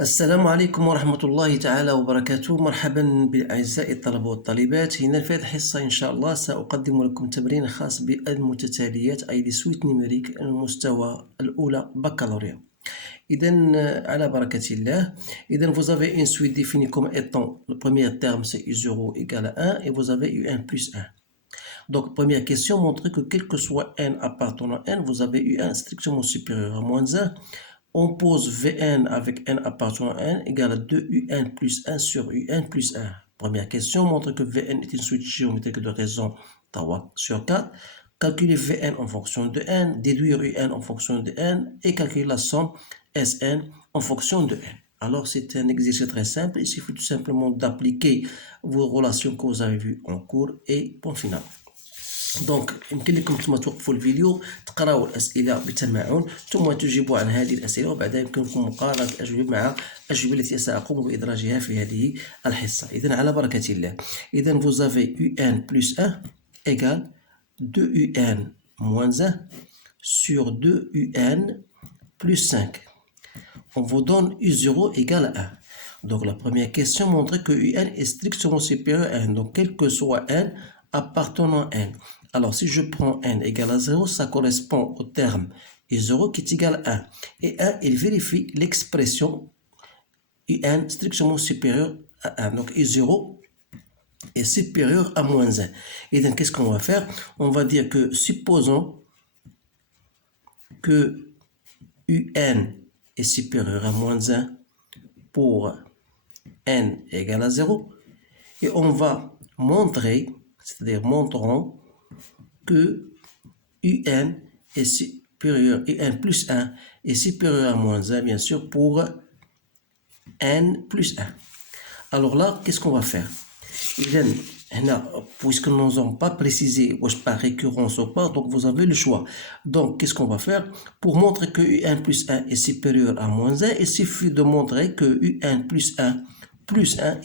السلام عليكم ورحمة الله تعالى وبركاته. مرحبا بأعزائي الطلبة والطالبات. هنا في هذه الحصة إن شاء الله سأقدم لكم تمرين خاص بالمتتاليات أي لسويت نيميريك المستوى الأولى بكالوريا. إذا على بركة الله. إذا vous avez une suite définie comme étant le premier terme c'est u0 égale à 1 et vous avez un plus 1. Donc première question, montrez que quel que soit n appartenant à n, vous avez un strictement supérieur à moins 1. On pose Vn avec n appartenant à n égale à 2un plus 1 sur un plus 1. Première question, montre que Vn est une suite géométrique de raison 3 sur 4. Calculer Vn en fonction de n, déduire un en fonction de n et calculer la somme Sn en fonction de n. Alors c'est un exercice très simple, il suffit tout simplement d'appliquer vos relations que vous avez vues en cours et point final. دونك يمكن لكم ثم توقفوا الفيديو تقراوا الاسئله بتمعن ثم تجيبوا عن هذه الاسئله وبعدها يمكنكم مقارنه الاجوبه مع الاجوبه التي ساقوم بادراجها في هذه الحصه. اذا على بركه الله. اذا vous avez un plus 1 égale 2un moins 1 sur 2un plus 5. On vous donne u0 égale à 1. Donc la première question montre que un est strictement supérieur à 1. Donc quel que soit n appartenant à n. Alors, si je prends n égale à 0, ça correspond au terme u0 qui est égal à 1. Et 1, il vérifie l'expression un strictement supérieur à 1. Donc, u0 est supérieur à moins 1. Et donc, qu'est-ce qu'on va faire? On va dire que, supposons que un est supérieur à moins 1 pour n égale à 0. Et on va montrer, c'est-à-dire montrons que un est supérieur, un plus 1 est supérieur à moins 1, bien sûr, pour n plus 1. Alors là, qu'est-ce qu'on va faire? Puisque nous n'avons pas précisé par récurrence ou pas, donc vous avez le choix. Donc, qu'est-ce qu'on va faire? Pour montrer que un plus 1 est supérieur à moins 1, il suffit de montrer que un plus 1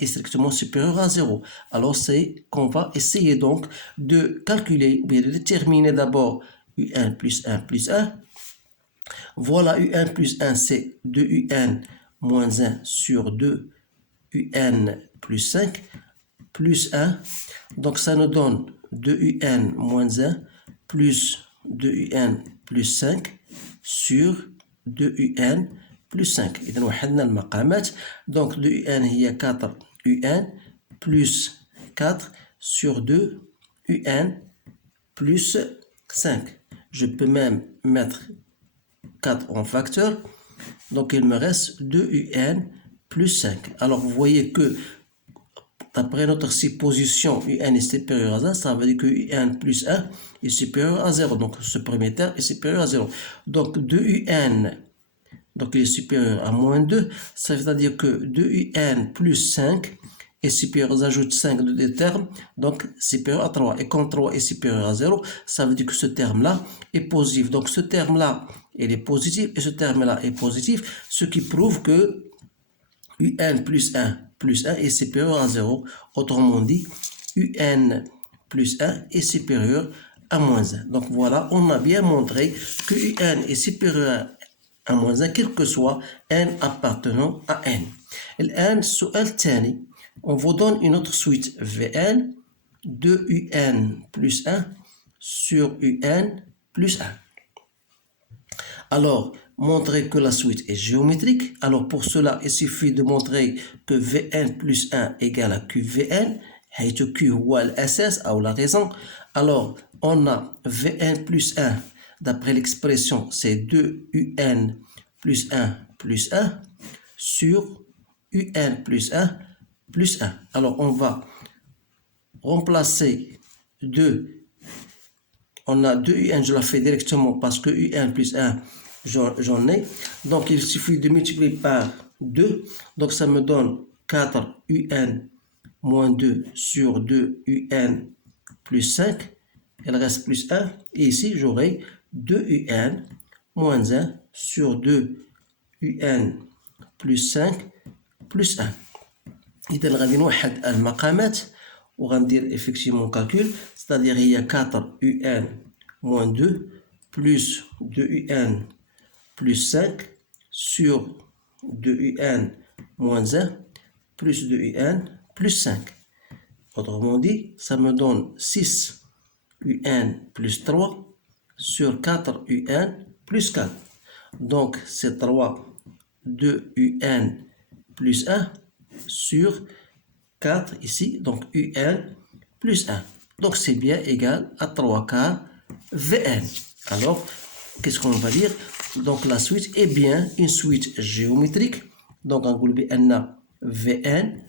est strictement supérieur à 0. Alors, c'est qu'on va essayer donc de calculer, ou bien de déterminer d'abord un plus 1 plus 1. Voilà, un plus 1, c'est 2un moins 1 sur 2un plus 5 plus 1. Donc, ça nous donne 2un moins 1 plus 2un plus 5 sur 2un plus 5. إذا وحدنا المقامات. Donc 2un هي 4un plus 4 sur 2un plus 5. Je peux même mettre 4 en facteur. Donc il me reste 2un plus 5. Alors vous voyez que d'après notre supposition, un est supérieur à 1, ça veut dire que un plus 1 est supérieur à 0. Donc ce premier terme est supérieur à 0. Donc 2un, donc il est supérieur à moins 2, ça veut dire que 2un plus 5 est supérieur, j'ajoute 5 de deux termes, donc supérieur à 3. Et quand 3 est supérieur à 0, ça veut dire que ce terme-là est positif. Donc ce terme-là, il est positif et ce terme-là est positif, ce qui prouve que un plus 1 est supérieur à 0. Autrement dit, un plus 1 est supérieur à moins 1. Donc voilà, on a bien montré que un est supérieur à moins 1 quel que soit n appartenant à n. الآن السؤال الثاني, on vous donne une autre suite Vn de un plus 1 sur un plus 1. Alors, montrer que la suite est géométrique. Alors, pour cela, il suffit de montrer que Vn plus 1 égale à QVn. حيث Q هو الأساس أو la raison. Alors, on a Vn plus 1, d'après l'expression, c'est 2un plus 1 plus 1 sur un plus 1 plus 1. Alors, on va remplacer 2. On a 2un, je la fais directement parce que un plus 1, j'en ai. Donc, il suffit de multiplier par 2. Donc, ça me donne 4un moins 2 sur 2un plus 5. Il reste plus 1. Et ici, j'aurai 2un moins 1 sur 2un plus 5 plus 1. إذا غادي نوحد المقامات وغندير effectivement calcul, c'est-à-dire il y a 4un moins 2 plus 2un plus 5 sur 2un moins 1 plus 2un plus 5. Autrement dit, ça me donne 6un plus 3 sur 4un plus 4. Donc, c'est 3 2un plus 1 sur 4 ici, donc un plus 1. Donc, c'est bien égal à 3 quarts Vn. Alors, qu'est-ce qu'on va dire? Donc, la suite est bien une suite géométrique. Donc, en groupe Vn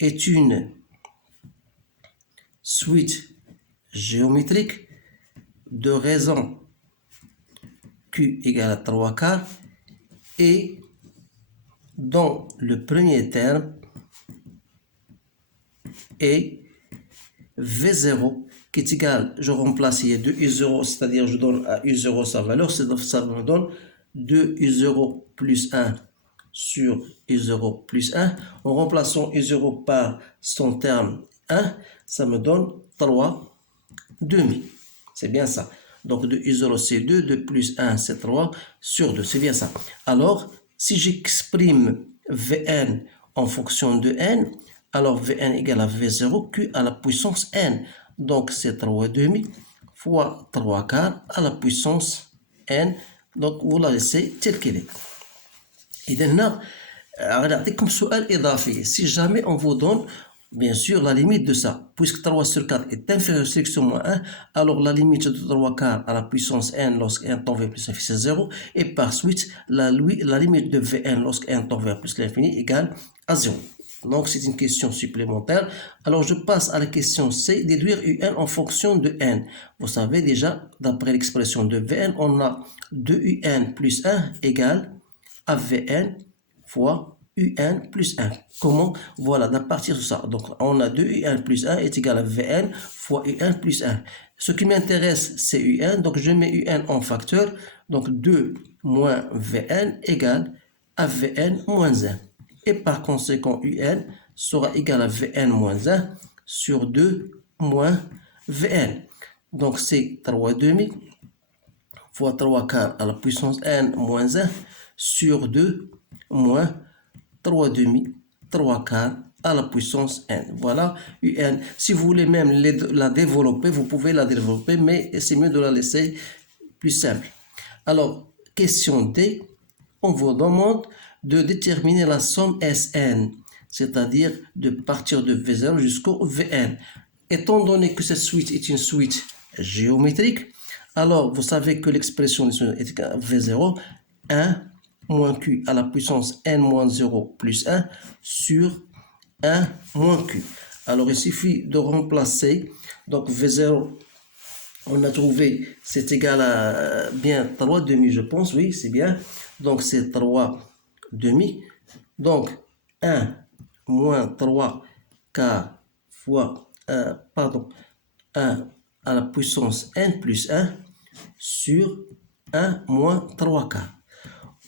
est une suite géométrique de raison Q égale à 3 quarts et dont le premier terme est V0 qui est égal, je remplace ici 2U0, c'est-à-dire je donne à U0 sa valeur, ça me donne 2U0 plus 1 sur U0 plus 1. En remplaçant U0 par son terme 1, ça me donne 3 demi. C'est bien ça. Donc de U0 c'est 2, de plus 1 c'est 3 sur 2, c'est bien ça. Alors, si j'exprime Vn en fonction de n, alors Vn égale à V0, Q à la puissance n. Donc c'est 3 demi fois 3 quarts à la puissance n. Donc vous la laissez telle qu'elle est. إذا هنا غنعطيكم سؤال إضافي. Si jamais on vous donne bien sûr la limite de ça, puisque 3 sur 4 est inférieur à moins 1, alors la limite de 3 quarts à la puissance n lorsque n tend vers plus l'infini c'est 0, et par suite la limite de Vn lorsque n tend vers plus l'infini égale à 0. Donc c'est une question supplémentaire. Alors je passe à la question C, déduire un en fonction de n. Vous savez déjà, d'après l'expression de Vn, on a 2un plus 1 égale à Vn fois un plus 1. Comment? Voilà, à partir de ça. Donc, on a 2un plus 1 est égal à Vn fois un plus 1. Ce qui m'intéresse, c'est un. Donc, je mets un en facteur. Donc, 2 moins Vn égale à Vn moins 1. Et par conséquent, un sera égal à Vn moins 1 sur 2 moins Vn. Donc, c'est 3 demi fois 3 quarts à la puissance n moins 1 sur 2 moins 3 demi, 3 quarts à la puissance n. Voilà, un. Si vous voulez même la développer, vous pouvez la développer, mais c'est mieux de la laisser plus simple. Alors, question D, on vous demande de déterminer la somme Sn, c'est-à-dire de partir de V0 jusqu'au Vn. Étant donné que cette suite est une suite géométrique, alors vous savez que l'expression est V0, 1 moins Q à la puissance n moins 0 plus 1 sur 1 moins Q. Alors il suffit de remplacer, donc V0, on a trouvé, c'est égal à bien 3 demi, je pense, oui, c'est bien. Donc c'est 3 demi. Donc 1 moins 3 quarts fois, 1 à la puissance n plus 1 sur 1 moins 3 quarts.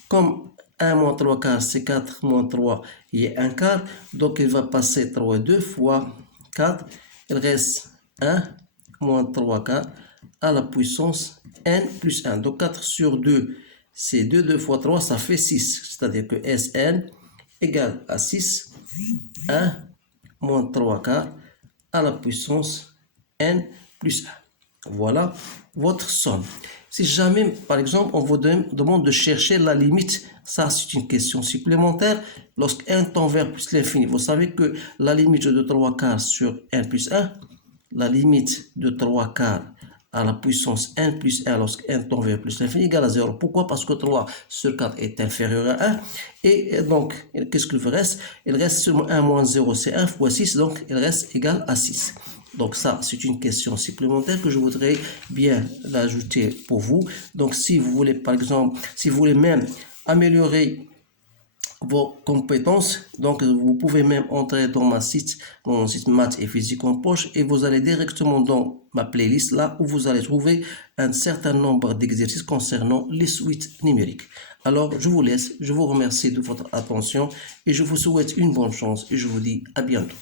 Comme 1 moins 3 quarts, c'est 4 moins 3, il y a 1 quart. Donc, il va passer 3 et 2 fois 4. Il reste 1 moins 3 quarts à la puissance n plus 1. Donc, 4 sur 2, c'est 2. 2 fois 3, ça fait 6. C'est-à-dire que Sn égale à 6. 1 moins 3 quarts à la puissance n plus 1. Voilà votre somme. Si jamais, par exemple, on vous demande de chercher la limite, ça c'est une question supplémentaire. Lorsque n tend vers plus l'infini, vous savez que la limite de 3 quarts sur n plus 1, la limite de 3 quarts à la puissance n plus 1 lorsque n tend vers plus l'infini égale à 0. Pourquoi? Parce que 3 sur 4 est inférieur à 1. Et donc, qu'est-ce qu'il reste? Il reste seulement 1 moins 0, c'est 1 fois 6, donc il reste égal à 6. Donc ça, c'est une question supplémentaire que je voudrais bien l'ajouter pour vous. Donc si vous voulez, par exemple, si vous voulez même améliorer vos compétences, donc vous pouvez même entrer dans mon site maths et physique en poche, et vous allez directement dans ma playlist là où vous allez trouver un certain nombre d'exercices concernant les suites numériques. Alors je vous laisse, je vous remercie de votre attention et je vous souhaite une bonne chance et je vous dis à bientôt.